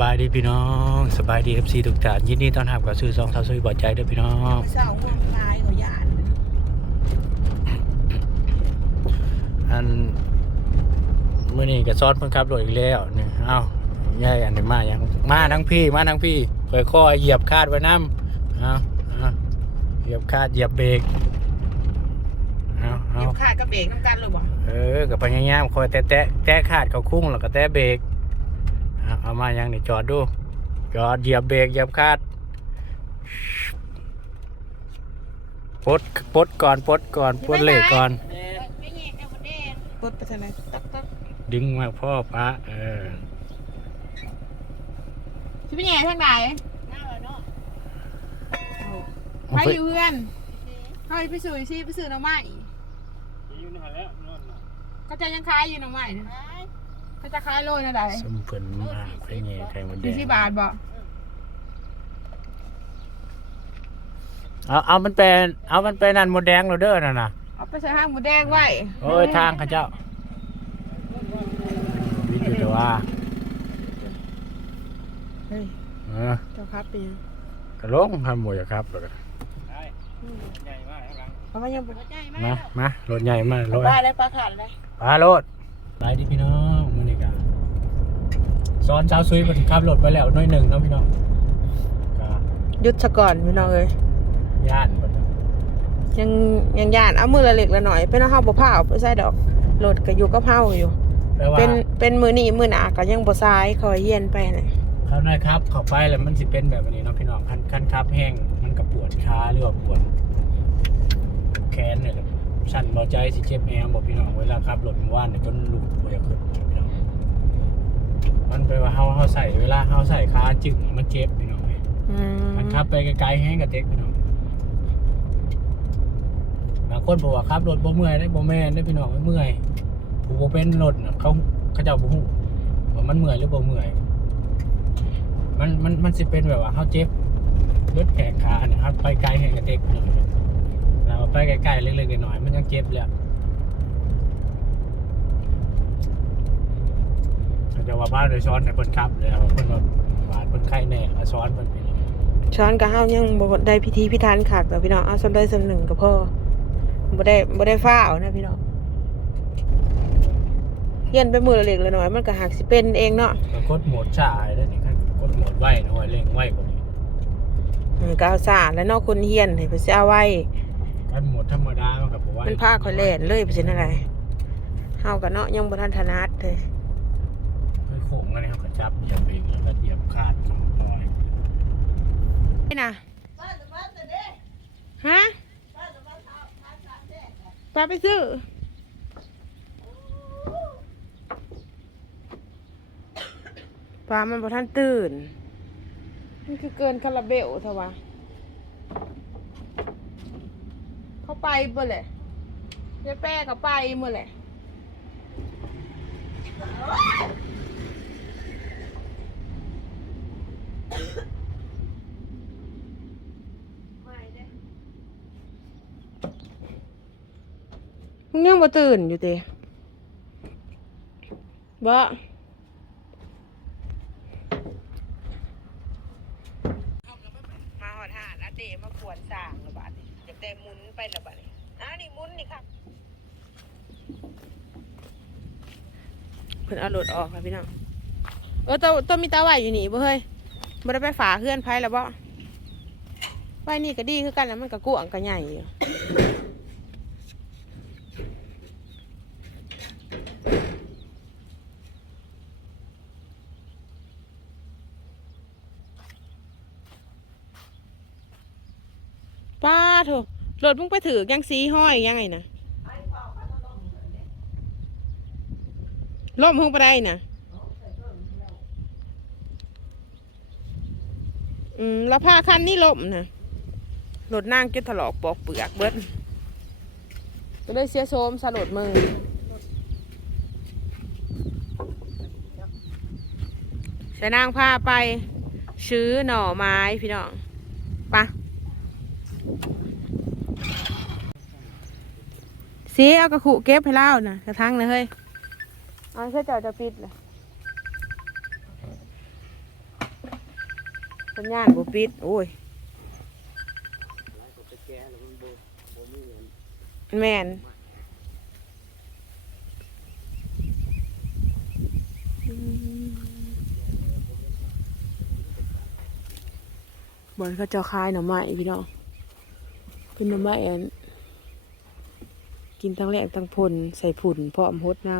บายดีพี่น้องสบายดีเอฟซีทุกท่านยินดีต้อนรับกับซื้อซองเท้าซุยบอดใจเด้วยพี่น้องเศร้าห่วงตายเขาหยาดอันเมื่อนี้ก็ซ้อนเพิ่นขับรถอีกแล้วนี่เอ้าใหญ่อันนี้มายังมาทั้งพี่มาทั้งพี่ค่อยค่อยๆเหยียบคาดไว้น้ำเอาเอาเหยียบคาดเหยียบเบรกเอาเอาเก็บขาดกับเบรกน้ำกันเลยบ่เออกับพยายามคอยแตะแตะแตะคาดเขาคุ้งแล้วก็แตะเบรก เอาเอามายังนี่จอดดูจอดเหยียบเบรกเหยียบคาดปลดปลดก่อนปลดก่อนปลดเหล็กก่อนรถไปทางไหนตักตักดึงมาพ่อพระเออชิเป็นไงทางไหนไปอยู่เพื่อนเฮ้ยไปสื่อสิไปสื่อหน่อไม้ก็จะยังขายอยู่หน่อไม้นะ ก็จะขายโลนะไดสมเพิ่นมาไปเงี้ยใครมันแดสี่งสิบบาทบ่เอาเอามันเป็นเอามันเป็นนั่นหมดแดงเราเด้อน่ะนะเอาไปใส่ห้างหมูแดงไว้โอ้ยทางเข้าเจ้าวิทย์อยู่แต่ว่าเฮ้ยเออเจ้าครับเป็นยังกระลงทำหมดครับแล้วก็เพราะว่ายังบ่มา มารถใหญ่มารถ บ้าเลย ปลาขาดเลยปลารถไปดิพี่น้องมื้อนี้ก็ ซ้อนเช้าซุยเพิ่นขับรถไปแล้วหน้อยหนึ่งเนาะพี่น้องก็ยุดซะก่อนพี่น้องเอ้ยย่านเพิ่นยังยังย่านเอามือละเล็กละหน่อยเป็นเอาเฮาบ่พาเอาไปใส่ดอกรถก็อยู่กับเฮาอยู่ แปลว่าเป็นเป็นมือนี้มือหนาก็ยังบ่ซ้ายคอยเฮียนไปน่ะเขาได้ครับเข้าไปแล้วมันสิเป็นแบบนี้เนาะพี่น้องคันคันขับแห้งมันก็ปวดขาหรือว่าปวดแขนเนี่ยแหละสั่นเบาใจสิเจ็บแอวบอกพี่น้องเวลาขับรถมันว่านเนี่ยจนลุกบ่อยากขึ้นพี่น้อง มันแปลว่าเฮาเฮาใส่เวลาเฮาใส่ขาจึงมันเจ็บพี่น้องเว้ยอืมมันขับไปไกลๆแห้งกับเต็กพี่น้องบางคนบอกว่าขับรถบ่เมื่อยได้บ่แม่นได้พี่น้องไม่เมื่อยผู้บ่เป็นรถน่ะเขาเขาเจ้าบ่ฮู้ว่ามันเมื่อยหรือบ่เมื่อย มันมันมันสิเป็นแบบว่าเขาเจ็บรถแขนขาเนี่ยครับไปไกลแห่งกระเต็กพี่น้องเราไปไกลๆเล็กๆน้อยๆมันยังเจ็บเลยอะ แต่ว่าบ้านโดยซ้อนในคนขับแล้วคนว่าบ้านคนไข้แน่มาซ้อนคนไปนี่ช้อนกับเฮายังบ่ได้พิธีพิธันคักแต่พี่น้องเอาสำได้สำหนึ่งก็พอบ่ได้บ่ได้ฟ้าวนะพี่น้องเฮียนไปมือละเล็กละน้อยมันก็หักสิเป็นเองเนาะก็กดโหมดชาได้นี่ครับกดโหมดไว้นะไว้เร่งไว้กว่านี้เออก็เอาสาแล้วเนาะคนเฮียนให้เพิ่นสิเอาไว้กันโหมดธรรมดามันกับผมว่ามันพาข่อยแล่นเลยไปสิอะไรเฮาก็เนาะยังบ่ทันถนัดเลย ค่อยโค้งอันนี้เขาก็ จับเหยียบเบรกแล้วก็เหยียบคาดลอยนี่นะฮะปลาไปซื้อปลามันบ่ทันตื่น มันคือเกินคาราเบลเถอะวะเขาไปเบ่แหละเจ๊แป้ก็ไปหมดแหละ มึงยังบ่ตื่นอยู่เตะบ่มาหอดหาดอาเตมาขวนสร้างระบาดนี่จะแต่หมุนไประบาดนี่อ้าวนี่หมุนนี่ครับเพิ่นเอารถออกค่ะพี่น้อง เออตัวตัวมีตาไหวอยู่นี่บ่เฮ้ยบ่ได้ไปฝาเพื่อนไผแล้วบ่ไว้นี่ก็ดีคือกันแล้วมันก็กวางก็ใหญ่อยู่ โถรถมึงไปถือยังสีห้อยยังไงนะล่มห้องไปได้นะอืมแล้วผ้าคันนี่ล่มนะรถนั่งก็ถลอกปอกเปลือกเบิดก็เลยเสียโสมสลดมือใส่นางผ้าไป ซื้อหน่อไม้พี่น้องไปะ สีเอากระขุเก็บให้เล่านะกระทั่งเลยเฮ้ยเอาเสื้อเจ้าจะปิดเลยสัญญาณบ่ปิด โอ้ยแล้วก็ไปแก้แล้วมันบ่บ่มีเงินแม่นบอนเขาเจ้าคายหน่อไม้พี่น้องเป็นหน่อไม้อัน กินทั้งแรกทั้งพลใส่ผุ่นพร้อมฮดน้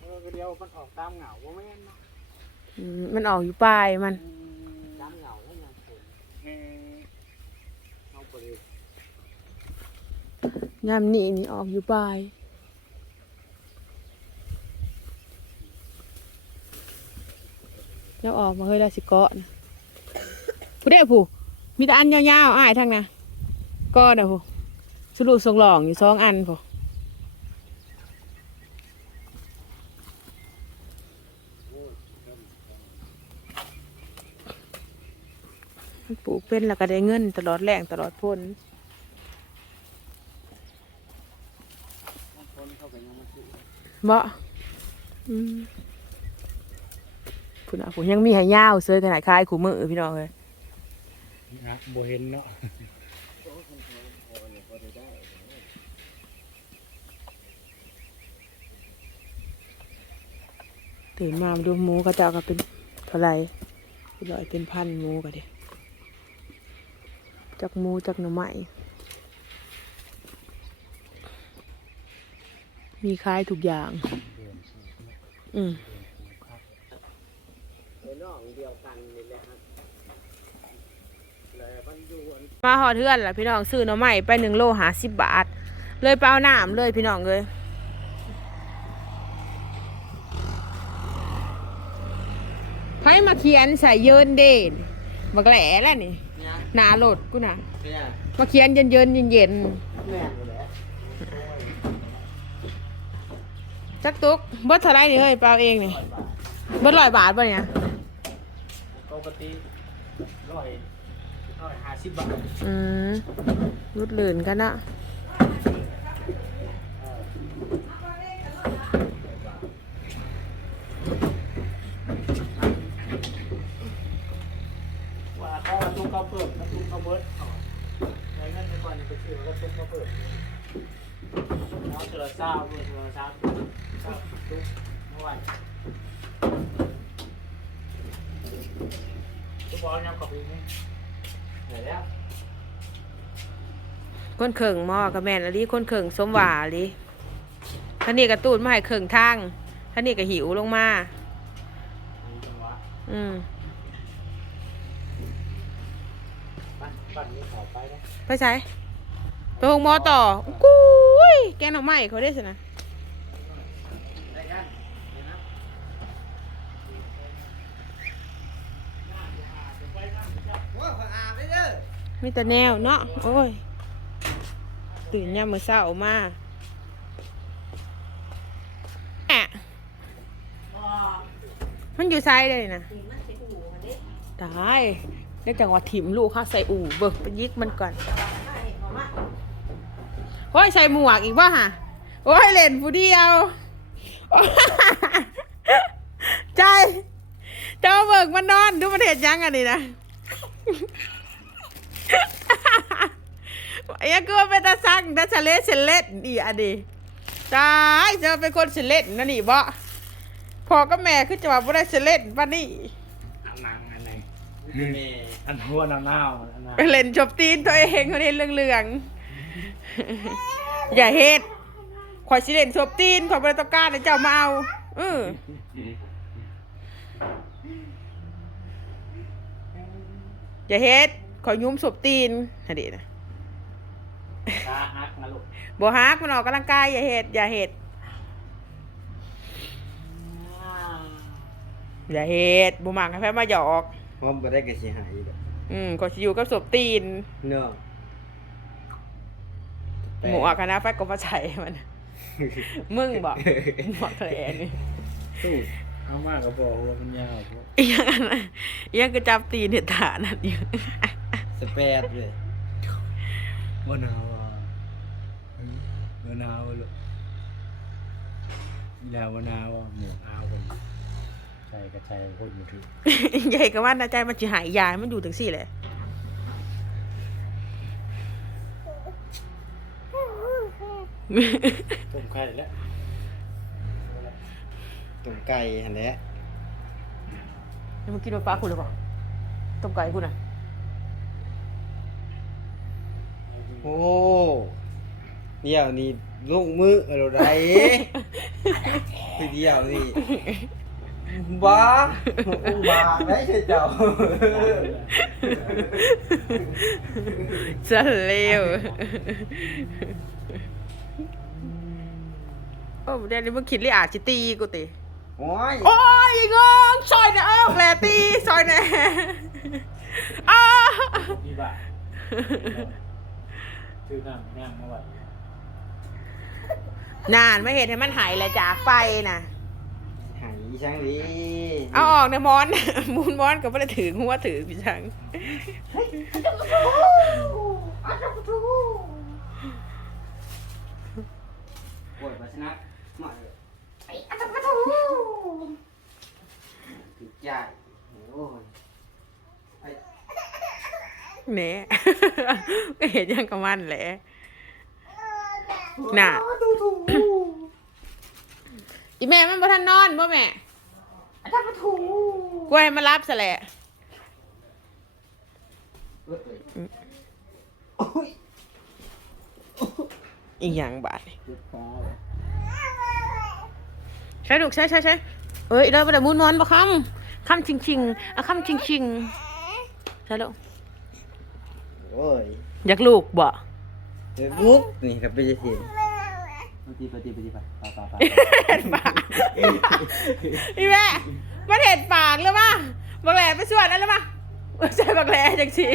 เออก็เดียวมันออกตามเหงาบ่แม่เนาะำมันออกอยู่ปลายมันตามเหงาแล้วยังผลเอาไปเลยยามนี้นี่ออกอยู่ปลายแล้วออกมาเฮ้ยได้สิเกาะนะผู้เด้ผู้ มีแต่อันยาวๆอ้ายทั้งนะก็เด้อผู้สรุปทรงหลองอยู่สองอันผู้ปลูกเป็นแล้วก็ได้เงินตลอดแรงตลอดพ้นบางคนเขาก็ยังมาซื้อบ่อืมพุ่นอะผมยังมีห้ยาวเสื้อขนาดคล้ายขู่มือพี่น้องเลย นะบ่เห็นเนาะตื่นมาดูหมูกระเจ้าก็เป็นเท่าไรเป็นร้อยเป็นพันหมูก็ดิจักหมูจักหน่อไม้มีขายทุกอย่าง อืมเออน้องเดียวกันนี่แหละครับ มันอยู่อันมาหอดเทือนล่ะพี่น้องซื้อหน่อไม้ไปหนึ่งโลหาสิบบาท เลยไปเอาน้ำเลยพี่น้องเลยไผมาเขียนใส่เยินเด่นบักแหล่แล้วนี่เนี่ยหนาโหลดกูนะเนี่ยมาเขียนเย็นเย็นเย็นเย็นแม่นบ่แหละๆจักตุกเบิดเท่าไรนี่เฮ้ยเปล่าเองนี่เบิดร้อยบาทป่ะเนี่ยปกติร้อย ร้อยห้าสิบบาทอืมรุดหลื่นกันนะว่าเขาเอาตุ้งเขาเพิ่มแล้วตุ้งเขาเบิดเอาในเงินไปก่อนนี่ไปซื้อแล้วก็ตุ้งเขาเพิ่มเอาเจอเศร้าเพื่อเจอเศร้าเศร้าตุ้งเมื่อวานตุ้งบอลยังกับอีกนี่ไหนแล้ว คนเข่งหม้อกับแม่นอะลิคนเข่งสมหวาอะลิท่านนี่กระตูดมาให้เข่งทางท่านนี่ก็หิวลงมา อืมไปใช้ไปหงหมอต่อกุ้ยแกงหน่อไม้เขาได้สินะ ได้กันเดี๋ยวนะ มีแต่แนวเนาะโอ้ย ตื่นยามมื้อเช้ามาแอะมันอยู่ไซเลยนะตายได้จังหวะถิ่มลูกเข้าใส่อู่เบิกไปยิกมันก่อนโอ้ยใส่หมวกอีกว่าฮะโอ้ยเล่นผู้เดียวใจเจ้าเบิกมันนอนดูมันเห็นยังอันนี้นะ ไอ้ยังก็เป็นตาซังตาเฉลดเฉลดอีอันนี้ตายจะเป็นคนเฉลดนั่นนี่บ่พอก็แม่คือจะว่าบ่ได้เฉลดปานนี้อันนางอันไหนอันหัวน้ำเน่าอันนั้นไปเล่นจบตีนตัวเองคนนี้เหลืองๆอย่าเฮ็ดข่อยสิเล่นจบตีนข่อยบ่ได้ต้องการให้เจ้ามาเอาเอออย่าเฮ็ด ข่อยยุ้มศพตีนหั่นดินะขาหักนะลูกบ่ฮักมันออกกำลังกายอย่าเฮ็ดอย่าเฮ็ดอย่าเฮ็ดบ่มักให้แพ้มาหยอกผมบ่ได้ก็สิหายอยู่ดอกอืมข่อยสิอยู่กับศพตีนเนาะหมูอะคณะแฟกก็มาใช้มัน มึงบอกหมอกแผลนี่สู้เอามากก็บอกว่ามันยาวพวกอีหยังอันนั้นอีหยังก็จับตีนเห็ดฐานนั่นอยู่ สเปดเลยว่าหนาวอะเออหนาวลูกแล้ววนาว่าหมวกอ้าวคนใช่กระชายโคตรมือถือใหญ่ก็ว่าน่าใจมันสิหายยายมันอยู่ถึงสี่แหละต้มไข่แล้วตุ่มไก่หันแหละแล้วมึงกินโดนฟ้าคุณหรือเปล่าต้มไก่กูน่ะ โอ้เดี๋ยวนี่ลูกมืออะไรไรคือเดียวนี่บ้าบ้าได้ใช่เจ้าจะเลวโอ้เดี๋ยวนี้มึงคิดเลยอาจจะตีกูติโอ้ย โอ้ยไอ้เงงซอยนะเอ้าแหลตีซอยนะอ้า นี่บ้าชื่อน้ำย่างมาไว้นานไม่เห็นให้มันหายเลยจากไปนะหายช่างดีเอาออกในมอน มูนมอนก็ไม่ได้ถือหัวถือพี่ชังปวดปัสนะมาเลยถูกใจโอ้ยไอ้ เน่ก็เห็นยังกับมันแหละน่ะอีแม่มันบ่ทันนอนบ่แม่กล้วยมารับซะแหละเอ้ยโอ้ยอีกอย่างบาดนี่เจ็บขาใช่ลูกใช่ใช่ใช่เอ้ยเราไปแต่มูนมอนบ่คำคำชิงชิงๆอะคำชิงชิงๆใช่ลูก โอ้ยอยากลูกบ่เดี๋ยวบุ๊กนี่ครับไปจะทีปฏิปฏิปฏิปไปไปไปเห็นปากอีแม่มันเห็นปากเลยป่ะบักแหล่ไปสวนนั่นเลยป่ะใช่บักแหล่จังสิ